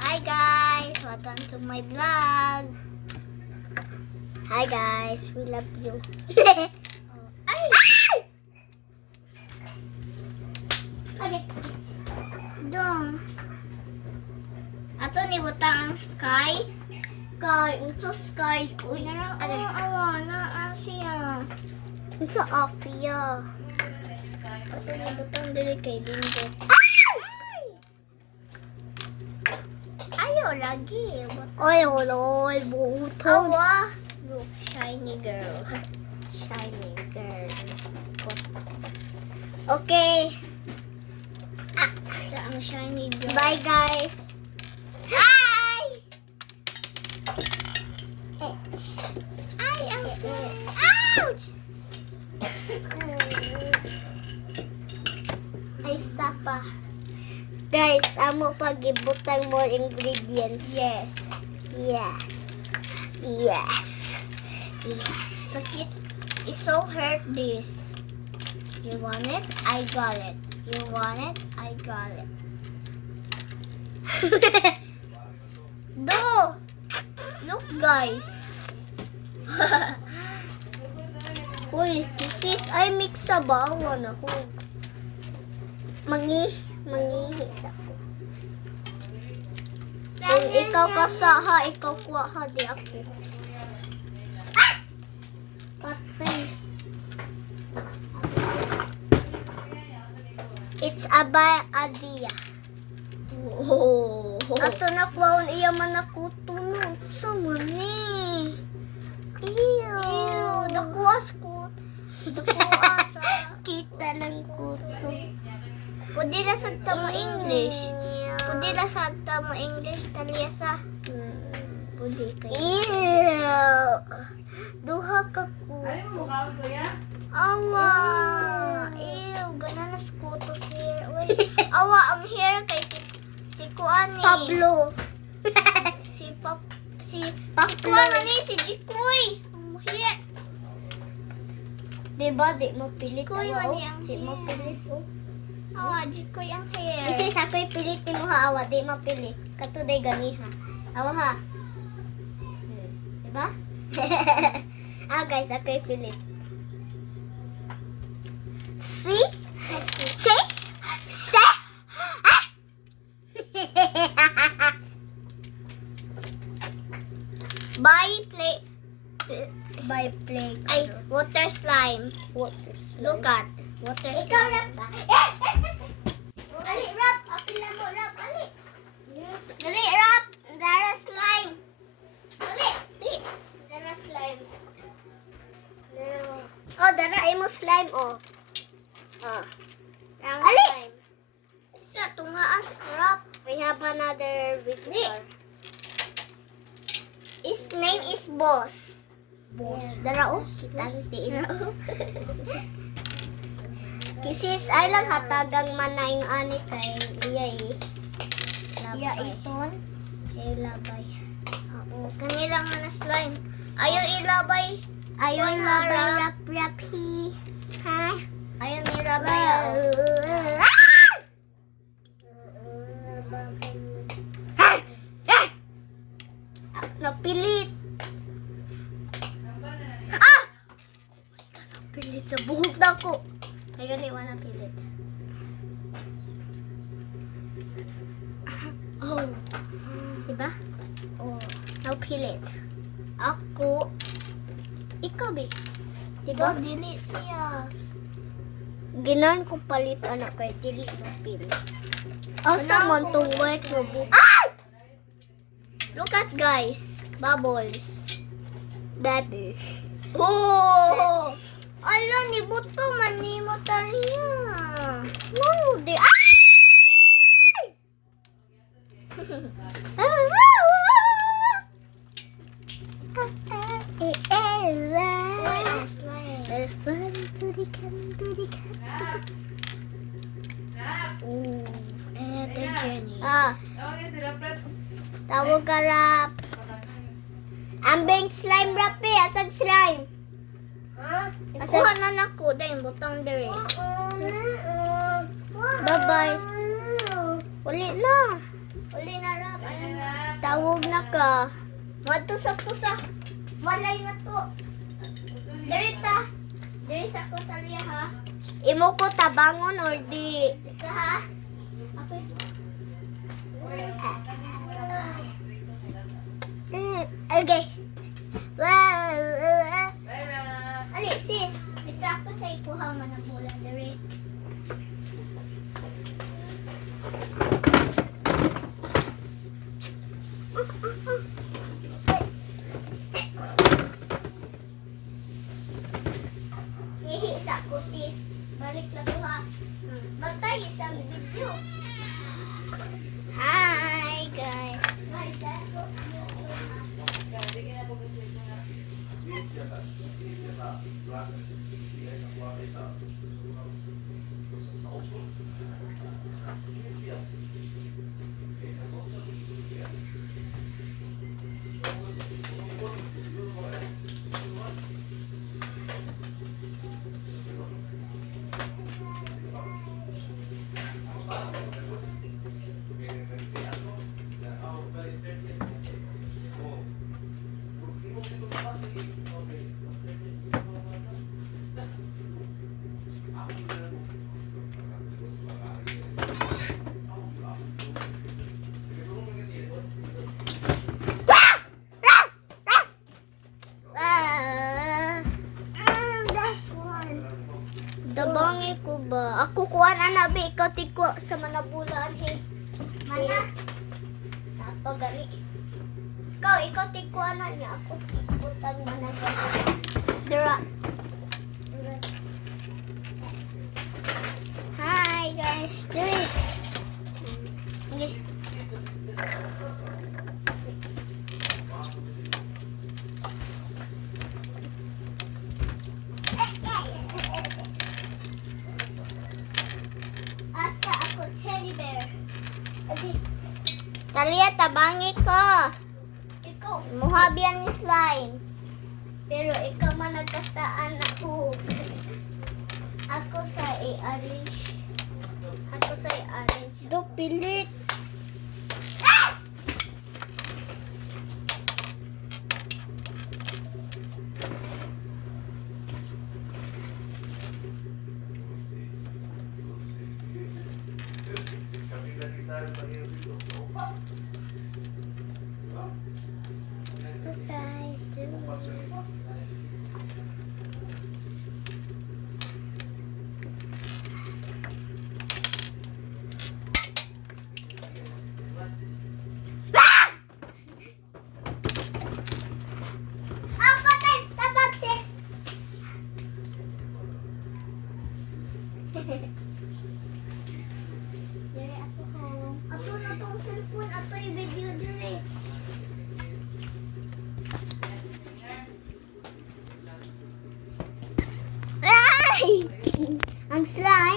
Hi guys, welcome to my vlog. Hi guys, we love you. Ay! Okay. Dong. Ato ni butang ang sky. Sky, unsa sky? Uy, awa na siya. Unsa afia? Ato ni butang dili kay Lindo. Ayaw lagi. Ay, lol, butong. Awa. Look, shiny girl. Shiny girl. Okay. Sa ang shiny girl. Bye, guys. Hi! Ay, ang slime. Ouch! Ay, stop pa. Guys, amo pag-ibutang more ingredients. Yes. Yes. Yes. Yes. Sakit. It's so hurt this. You want it? I got it. You want it? I got it. Do! Look, guys. Uy, this is, I mix sa bawang ako. Mangihis ako. Kung ikaw kasaha, ikaw kuha ha, di ako. Patay. It's a bad idea. Oh. Ato na kuwaon iya man ako tunog. Sa mani. Ew. Dakuas ko. Dakuas. Kita lang kuto. Pwede na sa tamo English. Pwede na sa tamo English. Talyasa. Pwede kayo. Ew. Duha ka ko. Ano mo ka, kuya? Awa. Ew. Gana na skuto hair. Uy. Awa ang hair kay si Kuani. Pablo. si Pablo. Si Jikoy. Ang hair. Diba, di mo pilit. Jikoy man ang hair. Di mo pilit, oh. Awa, Jikoy ang hair. Kasi sa ko'y pilit ni mo ha, awa. Di mo pilit. Katuday ganiha. Awa ha. Diba? Guys, ako'y pilit. See? See? See? By play. Ay, water slime. Water slime. Look at. Water slime. Ikaw, rap. Dali, rap. Apil na mo, rap. Dali, rap. Dara slime. Dali. Dara slime. No. Oh, dara imo slime, oh. Oh. Ali! Sa tungaas, rap. We have another visitor. His name is Boss. Boss. Yeah. Dara, oh. Kitang tiin. Kisis, ay lang hatagang manay ng ani kay iya iya iton. Kay labay. Oo. Kanilang man slime. Ayaw ilabay. Ayaw ilabay rap-rapi. Ha? Ayaw ilabay. Napilit. Napilit sa buhok na ko. Ngayon iwan napilit. Oh. Diba? Oh. Napilit. Ako. Ikaw, be. Diba? Dili siya. Ginan ko palit anak kay dili napilit. Asa man tong white mo buhok. Look at guys. Bubbles. Baby. Oh! Ala, ni buto man ni mo tariya. No, di. Ay! Tawag ka rap. Ambeng slime rap eh. Asag slime. Kuha na na ko. Dahil butang dere. Bye-bye. Uli na. Uli na rap. Tawag na ka. Matusak-tusak. Walay na to. Dirita. Diri sa ko taliya ha. Imo ko tabangon or di. Ika ha. Okay. Okay. Wow. Ali, sis. Bita ako sa ikuha man ang mula diri. Hihi sa ko sis. Balik na to ha. Bantay isang video. Hi guys. Guys, that was Dabangi ko ba? Ako kuha na na be, ikaw tiko sa manabulaan he. Mana? Napagali. Ikaw tiko na niya. Ako tikutang managali. Dira. Hi guys. Diri. Okay. Asa ako teddy bear. Okay. Talia, tabangi ko. Ikaw, muhabian ni slime. Pero ikaw man nagkasaan ako. Ako sa i-arrange. Ako sa i-arrange. Do pilit. Dere ako home. Ato na tong cellphone, ato yung video dire. Ay! Ang slime.